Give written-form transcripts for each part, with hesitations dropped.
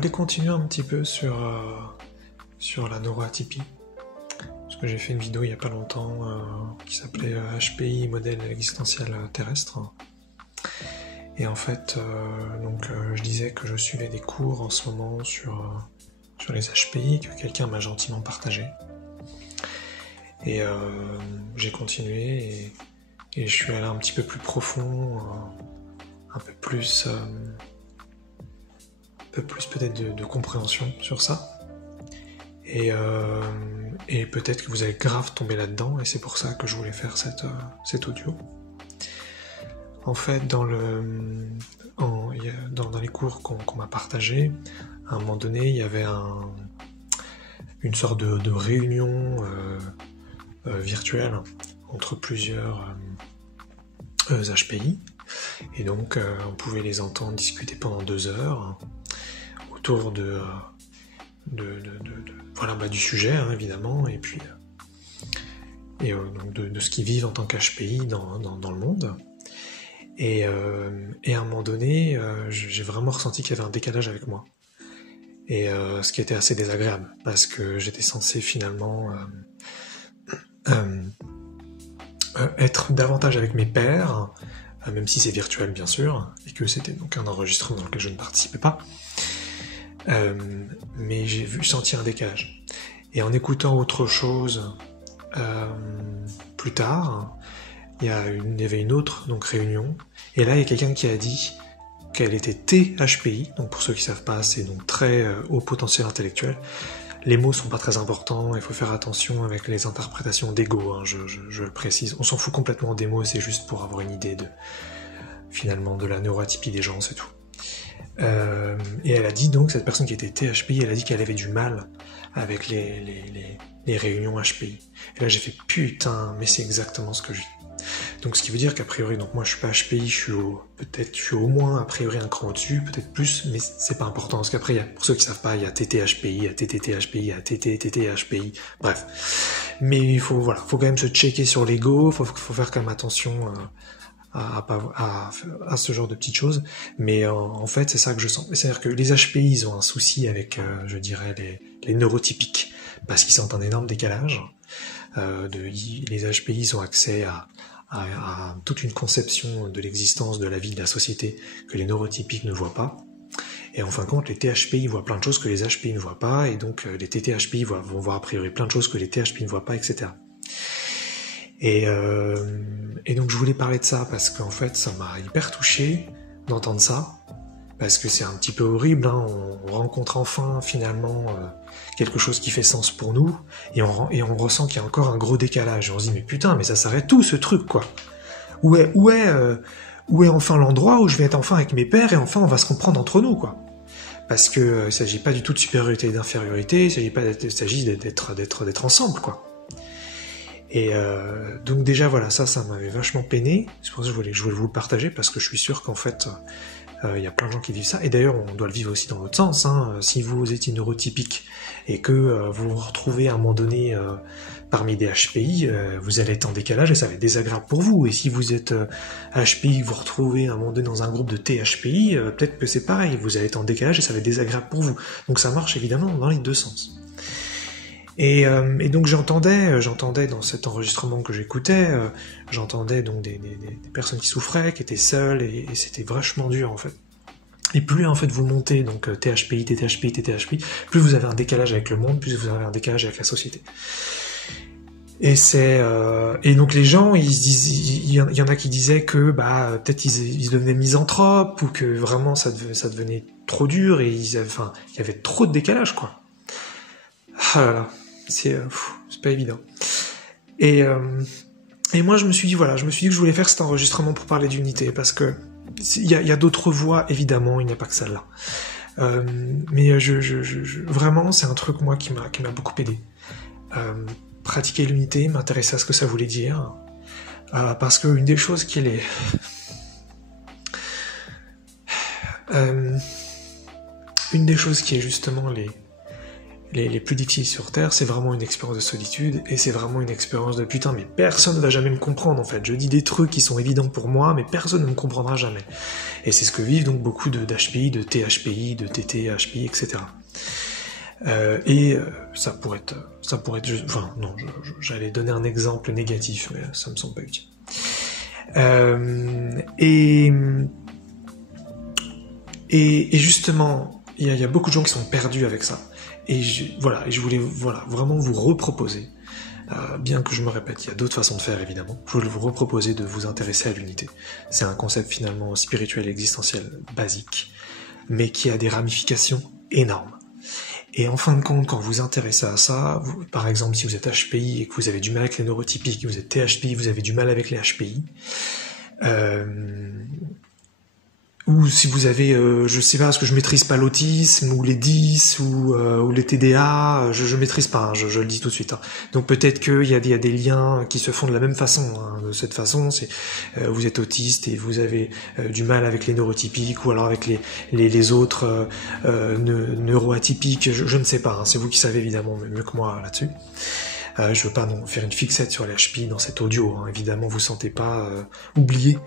voulais continuer un petit peu sur la neuroatypie, parce que j'ai fait une vidéo il n'y a pas longtemps qui s'appelait HPI, modèle existentiel terrestre. Et en fait, je disais que je suivais des cours en ce moment sur les HPI, que quelqu'un m'a gentiment partagé. Et j'ai continué et je suis allé un petit peu plus profond, un peu plus peut-être de compréhension sur ça. Et peut-être que vous allez grave tomber là-dedans, et c'est pour ça que je voulais faire cet audio. En fait, dans les cours qu'on m'a partagés, à un moment donné, il y avait une sorte de réunion virtuelle entre plusieurs HPI, et donc on pouvait les entendre discuter pendant 2 heures autour du sujet, hein, évidemment, et puis donc de ce qu'ils vivent en tant qu'HPI dans le monde. Et à un moment donné, j'ai vraiment ressenti qu'il y avait un décalage avec moi. Et ce qui était assez désagréable, parce que j'étais censé finalement être davantage avec mes pairs, même si c'est virtuel bien sûr, et que c'était donc un enregistrement dans lequel je ne participais pas. Mais j'ai senti un décalage. Et en écoutant autre chose plus tard, il y avait une autre réunion, et là il y a quelqu'un qui a dit qu'elle était THPI, donc pour ceux qui ne savent pas, c'est donc très haut potentiel intellectuel. Les mots sont pas très importants, il faut faire attention avec les interprétations d'ego, hein, je le précise. On s'en fout complètement des mots, c'est juste pour avoir une idée finalement de la neuroatypie des gens, c'est tout. Et elle a dit donc, cette personne qui était THPI, elle a dit qu'elle avait du mal avec les réunions HPI. Et là j'ai fait putain, mais c'est exactement ce que je vis. Donc ce qui veut dire qu'a priori, donc moi je suis pas HPI, je suis au moins a priori un cran au-dessus, peut-être plus, mais c'est pas important, parce qu'après, pour ceux qui savent pas, il y a TTHPI, il y a TTTHPI, il y a TTTTHPI, bref. Mais il faut quand même se checker sur l'ego, faut faire quand même attention à ce genre de petites choses, mais en fait c'est ça que je sens. C'est-à-dire que les HPI, ils ont un souci avec, je dirais, les neurotypiques, parce qu'ils sentent un énorme décalage. Les HPI, ils ont accès à toute une conception de l'existence, de la vie, de la société que les neurotypiques ne voient pas. Et en fin de compte, les THPI voient plein de choses que les HPI ne voient pas, et donc les TTHPI vont voir a priori plein de choses que les THPI ne voient pas, etc. Et donc je voulais parler de ça parce qu'en fait ça m'a hyper touché d'entendre ça, parce que c'est un petit peu horrible, hein, on rencontre enfin finalement quelque chose qui fait sens pour nous, et on ressent qu'il y a encore un gros décalage, et on se dit mais putain, mais ça s'arrête tout ce truc quoi. Où est enfin l'endroit où je vais être enfin avec mes pairs, et enfin on va se comprendre entre nous quoi. Parce que il s'agit pas du tout de supériorité et d'infériorité, il s'agit d'être ensemble quoi. Et donc déjà voilà, ça m'avait vachement peiné, c'est pour ça que je voulais vous le partager, parce que je suis sûr qu'en fait il y a plein de gens qui vivent ça, et d'ailleurs on doit le vivre aussi dans l'autre sens, hein. Si vous étiez neurotypique et que vous vous retrouvez à un moment donné parmi des HPI, vous allez être en décalage et ça va être désagréable pour vous, et si vous êtes HPI, vous vous retrouvez à un moment donné dans un groupe de THPI, peut-être que c'est pareil, vous allez être en décalage et ça va être désagréable pour vous, donc ça marche évidemment dans les deux sens. Et donc j'entendais dans cet enregistrement que j'écoutais, j'entendais donc des personnes qui souffraient, qui étaient seules, et c'était vachement dur en fait. Et plus en fait vous montez, donc THPI, TTHPI, TTHPI, plus vous avez un décalage avec le monde, plus vous avez un décalage avec la société. Et et donc les gens, il y en a qui disaient que peut-être ils devenaient misanthropes, ou que vraiment ça devenait trop dur, et il y avait trop de décalage quoi. Ah là là. C'est pas évident. Et moi je me suis dit que je voulais faire cet enregistrement pour parler d'unité, parce que il y a d'autres voies évidemment, il n'y a pas que celle-là. Mais vraiment c'est un truc moi qui m'a beaucoup aidé. Pratiquer l'unité, m'intéresser à ce que ça voulait dire, parce que une des choses qui est une des choses qui est justement les plus difficiles sur Terre, c'est vraiment une expérience de solitude, et c'est vraiment une expérience de putain, mais personne ne va jamais me comprendre en fait. Je dis des trucs qui sont évidents pour moi, mais personne ne me comprendra jamais. Et c'est ce que vivent donc beaucoup d'HPI, de THPI, de TTHPI, etc. Ça pourrait être, enfin non, j'allais donner un exemple négatif, mais ça me semble pas utile. Et justement, il y a beaucoup de gens qui sont perdus avec ça. Et je voulais vraiment vous reproposer, bien que je me répète, il y a d'autres façons de faire évidemment, je voulais vous reproposer de vous intéresser à l'unité. C'est un concept finalement spirituel existentiel basique, mais qui a des ramifications énormes. Et en fin de compte, quand vous vous intéressez à ça, par exemple si vous êtes HPI et que vous avez du mal avec les neurotypiques, vous êtes THPI, vous avez du mal avec les HPI, ou si vous avez, je sais pas, parce que je maîtrise pas l'autisme, ou les 10, ou les TDA, je maîtrise pas, hein, je le dis tout de suite. Hein. Donc peut-être qu'il y a des liens qui se font de la même façon. Hein. De cette façon, c'est vous êtes autiste et vous avez du mal avec les neurotypiques, ou alors avec les autres neuroatypiques, je ne sais pas. Hein. C'est vous qui savez évidemment mieux que moi là-dessus. Je veux pas faire une fixette sur les HPI dans cet audio, hein. Évidemment vous sentez pas oublié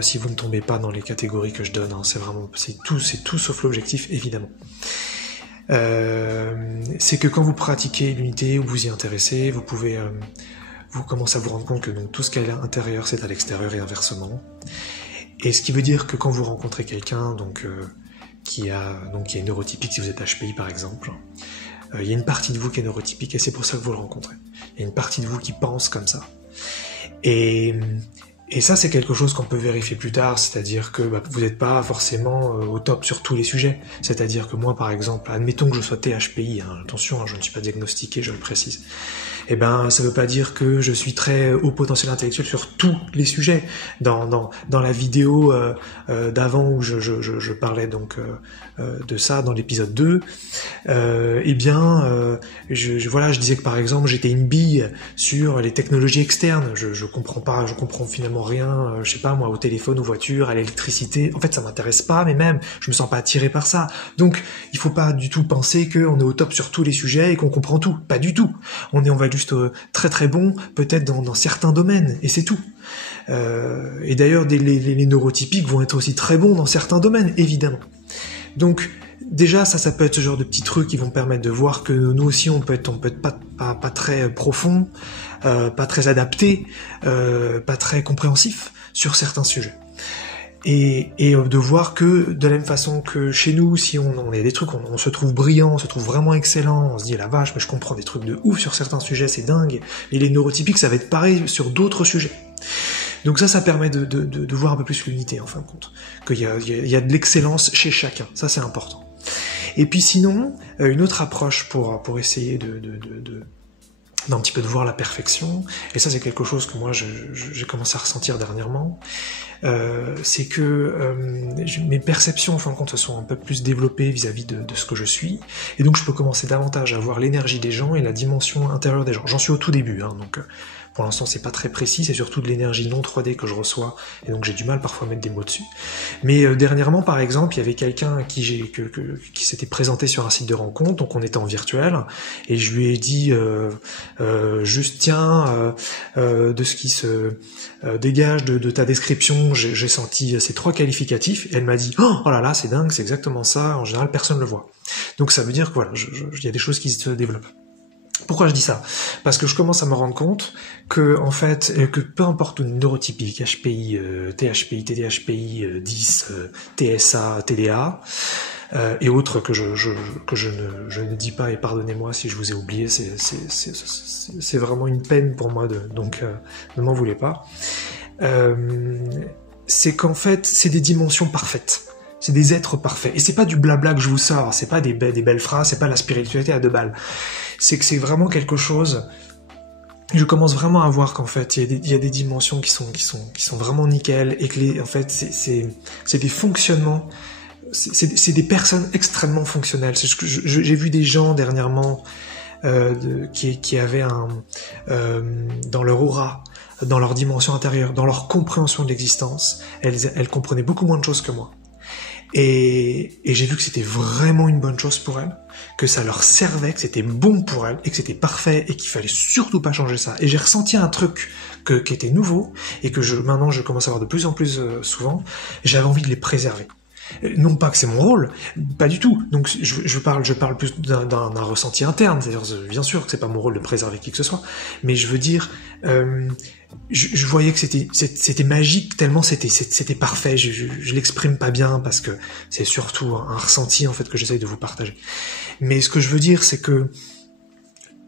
si vous ne tombez pas dans les catégories que je donne, hein. C'est tout sauf l'objectif évidemment. C'est que quand vous pratiquez l'unité ou vous y intéressez, vous pouvez vous commencez à vous rendre compte que donc, tout ce qui est à l'intérieur c'est à l'extérieur et inversement. Et ce qui veut dire que quand vous rencontrez quelqu'un qui est neurotypique, si vous êtes HPI par exemple, il y a une partie de vous qui est neurotypique et c'est pour ça que vous le rencontrez. Il y a une partie de vous qui pense comme ça. Et ça, c'est quelque chose qu'on peut vérifier plus tard, c'est-à-dire que vous n'êtes pas forcément au top sur tous les sujets. C'est-à-dire que moi, par exemple, admettons que je sois THPI, hein, attention, hein, je ne suis pas diagnostiqué, je le précise. Eh ben, ça veut pas dire que je suis très haut potentiel intellectuel sur tous les sujets. Dans la vidéo d'avant où je parlais donc de ça dans l'épisode 2, je disais que par exemple j'étais une bille sur les technologies externes. Je comprends finalement rien, je sais pas moi, au téléphone, aux voitures, à l'électricité. En fait, ça m'intéresse pas, mais même je me sens pas attiré par ça. Donc, il faut pas du tout penser qu'on est au top sur tous les sujets et qu'on comprend tout. Pas du tout. On va juste très très bon, peut-être dans certains domaines, et c'est tout. Et d'ailleurs, les neurotypiques vont être aussi très bons dans certains domaines, évidemment. Donc, déjà, ça peut être ce genre de petits trucs qui vont permettre de voir que nous aussi, on peut être pas très profond, pas très adapté, pas très compréhensif sur certains sujets. Et de voir que de la même façon que chez nous, si on a des trucs, on se trouve brillant, on se trouve vraiment excellent, on se dit la vache, mais je comprends des trucs de ouf sur certains sujets, c'est dingue. Et les neurotypiques, ça va être pareil sur d'autres sujets. Donc ça permet de voir un peu plus l'unité en fin de compte, qu'il y a de l'excellence chez chacun. Ça c'est important. Et puis sinon, une autre approche pour essayer d'un petit peu de voir la perfection, et ça c'est quelque chose que moi j'ai commencé à ressentir dernièrement, c'est que mes perceptions en fin de compte se sont un peu plus développées vis-à-vis de ce que je suis, et donc je peux commencer davantage à voir l'énergie des gens et la dimension intérieure des gens. J'en suis au tout début, hein, donc pour l'instant c'est pas très précis, c'est surtout de l'énergie non 3D que je reçois, et donc j'ai du mal parfois à mettre des mots dessus. Mais dernièrement par exemple, il y avait quelqu'un qui s'était présenté sur un site de rencontre, donc on était en virtuel, et je lui ai dit juste tiens, de ce qui se dégage de ta description, j'ai senti ces 3 qualificatifs, et elle m'a dit oh là là, c'est dingue, c'est exactement ça, en général personne le voit. Donc ça veut dire que voilà, il y a des choses qui se développent. Pourquoi je dis ça? Parce que je commence à me rendre compte que, en fait, que peu importe le neurotypique, HPI, THPI, TDHPI, 10, TSA, TDA, et autres que je ne dis pas, et pardonnez-moi si je vous ai oublié, c'est vraiment une peine pour moi, donc ne m'en voulez pas. C'est qu'en fait, c'est des dimensions parfaites. C'est des êtres parfaits. Et c'est pas du blabla que je vous sors, c'est pas des belles phrases, c'est pas la spiritualité à 2 balles. C'est que c'est vraiment quelque chose. Je commence vraiment à voir qu'en fait, il y a des dimensions qui sont vraiment nickel, et que en fait, c'est des fonctionnements, c'est des personnes extrêmement fonctionnelles. C'est ce que j'ai vu des gens dernièrement, qui avaient dans leur aura, dans leur dimension intérieure, dans leur compréhension de l'existence, elles comprenaient beaucoup moins de choses que moi. Et j'ai vu que c'était vraiment une bonne chose pour elles, que ça leur servait, que c'était bon pour elles, et que c'était parfait, et qu'il fallait surtout pas changer ça. Et j'ai ressenti un truc qui était nouveau, et que maintenant je commence à voir de plus en plus souvent, j'avais envie de les préserver. Non pas que c'est mon rôle, pas du tout. Donc je parle plus d'un ressenti interne. C'est-à-dire, bien sûr que c'est pas mon rôle de préserver qui que ce soit, mais je veux dire, je voyais que c'était magique tellement c'était parfait. Je l'exprime pas bien parce que c'est surtout un ressenti en fait que j'essaye de vous partager. Mais ce que je veux dire, c'est que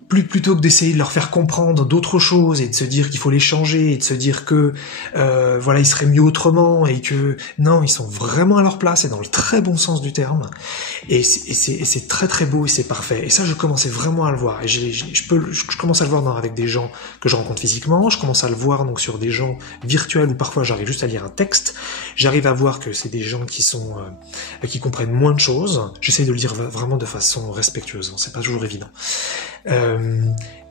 plutôt que d'essayer de leur faire comprendre d'autres choses et de se dire qu'il faut les changer et de se dire que voilà, ils seraient mieux autrement et que non, ils sont vraiment à leur place et dans le très bon sens du terme et c'est très très beau et c'est parfait. Et ça, je commençais vraiment à le voir et je commence à le voir avec des gens que je rencontre physiquement, je commence à le voir donc sur des gens virtuels où parfois j'arrive juste à lire un texte, j'arrive à voir que c'est des gens qui comprennent moins de choses. J'essaie de le dire vraiment de façon respectueuse, c'est pas toujours évident.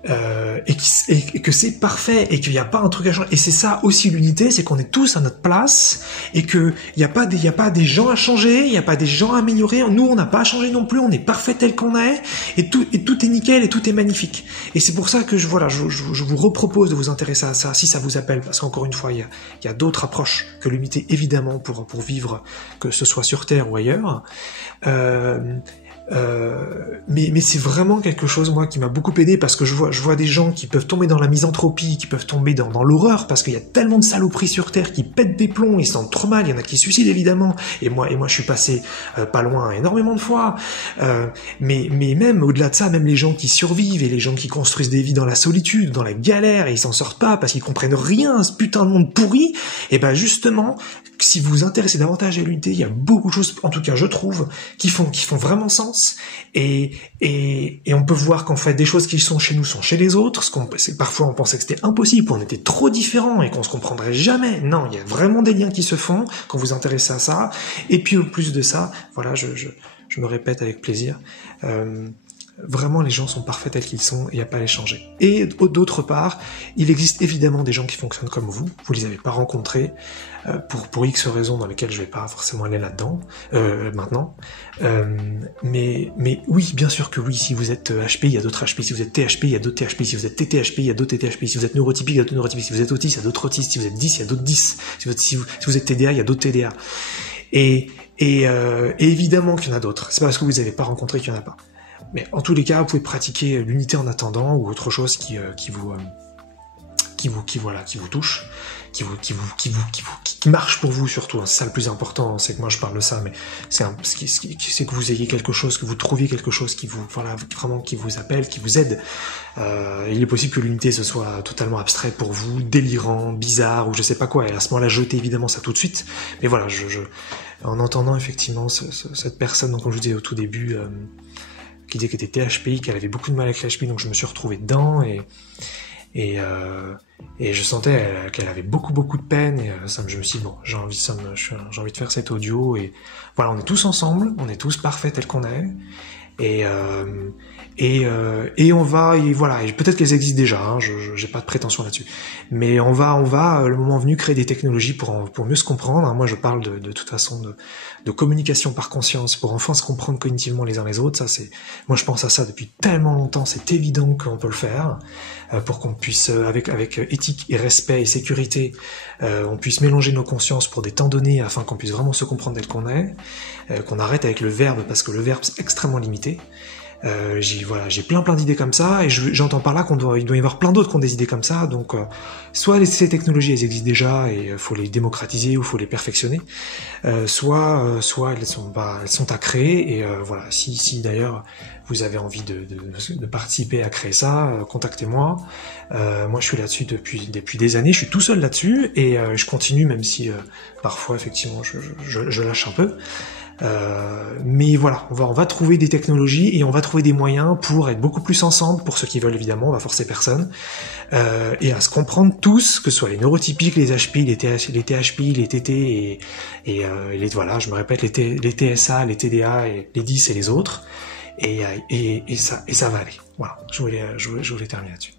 Et que c'est parfait et qu'il n'y a pas un truc à changer. Et c'est ça aussi l'unité, c'est qu'on est tous à notre place et que il y a pas des gens à changer, il n'y a pas des gens à améliorer. Nous, on n'a pas à changer non plus. On est parfait tel qu'on est et tout est nickel et tout est magnifique. Et c'est pour ça que je vous repropose de vous intéresser à ça si ça vous appelle, parce qu'encore une fois, il y a d'autres approches que l'unité évidemment pour vivre, que ce soit sur Terre ou ailleurs. Mais c'est vraiment quelque chose, moi, qui m'a beaucoup aidé, parce que je vois des gens qui peuvent tomber dans la misanthropie, qui peuvent tomber dans l'horreur, parce qu'il y a tellement de saloperies sur Terre qui pètent des plombs, ils se sentent trop mal, il y en a qui se suicident évidemment, et moi je suis passé pas loin énormément de fois, mais même au-delà de ça, même les gens qui survivent et les gens qui construisent des vies dans la solitude, dans la galère, et ils s'en sortent pas parce qu'ils comprennent rien à ce putain de monde pourri, et ben justement, si vous vous intéressez davantage à l'unité, il y a beaucoup de choses, en tout cas je trouve, qui font vraiment sens, et on peut voir qu'en fait des choses qui sont chez nous sont chez les autres, parfois on pensait que c'était impossible, qu'on était trop différents et qu'on se comprendrait jamais. Non, il y a vraiment des liens qui se font quand vous vous intéressez à ça, et puis au plus de ça, voilà, je me répète avec plaisir, vraiment les gens sont parfaits tels qu'ils sont et il n'y a pas à les changer. Et d'autre part, il existe évidemment des gens qui fonctionnent comme vous les avez pas rencontrés, pour X raisons dans lesquelles je vais pas forcément aller là-dedans maintenant. Mais oui, bien sûr que oui, si vous êtes HP, il y a d'autres HP, si vous êtes THP, il y a d'autres THP, si vous êtes TTHP, il y a d'autres TTHP, si vous êtes neurotypique, il y a d'autres neurotypiques, si vous êtes autiste, il y a d'autres autistes, si vous êtes 10, il y a d'autres 10, si vous êtes TDA, il y a d'autres TDA. Et évidemment qu'il y en a d'autres, c'est pas parce que vous les avez pas rencontrés qu'il y en a pas. Mais en tous les cas, vous pouvez pratiquer l'unité en attendant ou autre chose qui vous touche, qui marche pour vous surtout. C'est ça le plus important. C'est que moi je parle de ça, mais c'est que vous ayez quelque chose, que vous trouviez quelque chose qui vous, voilà, vraiment qui vous appelle, qui vous aide. Il est possible que l'unité ce soit totalement abstrait pour vous, délirant, bizarre ou je sais pas quoi. Et à ce moment-là, jetez évidemment ça tout de suite. Mais voilà, en entendant effectivement cette personne, donc comme je vous disais au tout début, qui disait qu'elle était THPI, qu'elle avait beaucoup de mal avec l'HPI, donc je me suis retrouvé dedans et je sentais qu'elle avait beaucoup de peine et je me suis dit bon, j'ai envie de faire cet audio et voilà, on est tous ensemble, on est tous parfaits tels qu'on est et on va, et voilà, et peut-être qu'elles existent déjà, hein, j'ai pas de prétention là-dessus, mais on va le moment venu créer des technologies pour mieux se comprendre. Moi je parle de toute façon de communication par conscience pour enfin se comprendre cognitivement les uns les autres. Ça c'est, moi je pense à ça depuis tellement longtemps, c'est évident qu'on peut le faire pour qu'on puisse avec éthique et respect et sécurité, on puisse mélanger nos consciences pour des temps donnés afin qu'on puisse vraiment se comprendre tel qu'on est, qu'on arrête avec le verbe parce que le verbe c'est extrêmement limité. J'ai plein d'idées comme ça et j'entends par là il doit y avoir plein d'autres qui ont des idées comme ça, donc soit ces technologies elles existent déjà et faut les démocratiser ou faut les perfectionner, soit elles sont à créer et voilà, si d'ailleurs vous avez envie de participer à créer ça, contactez-moi. Moi je suis là-dessus depuis des années, je suis tout seul là-dessus et je continue même si parfois effectivement je lâche un peu. Mais voilà, on va trouver des technologies et on va trouver des moyens pour être beaucoup plus ensemble, pour ceux qui veulent évidemment, on va forcer personne, et à se comprendre tous, que ce soit les neurotypiques, les HP, les THP, les TT et les, voilà, je me répète, les TSA, les TDA, et les 10 et les autres, et ça va aller. Voilà, je voulais terminer là-dessus.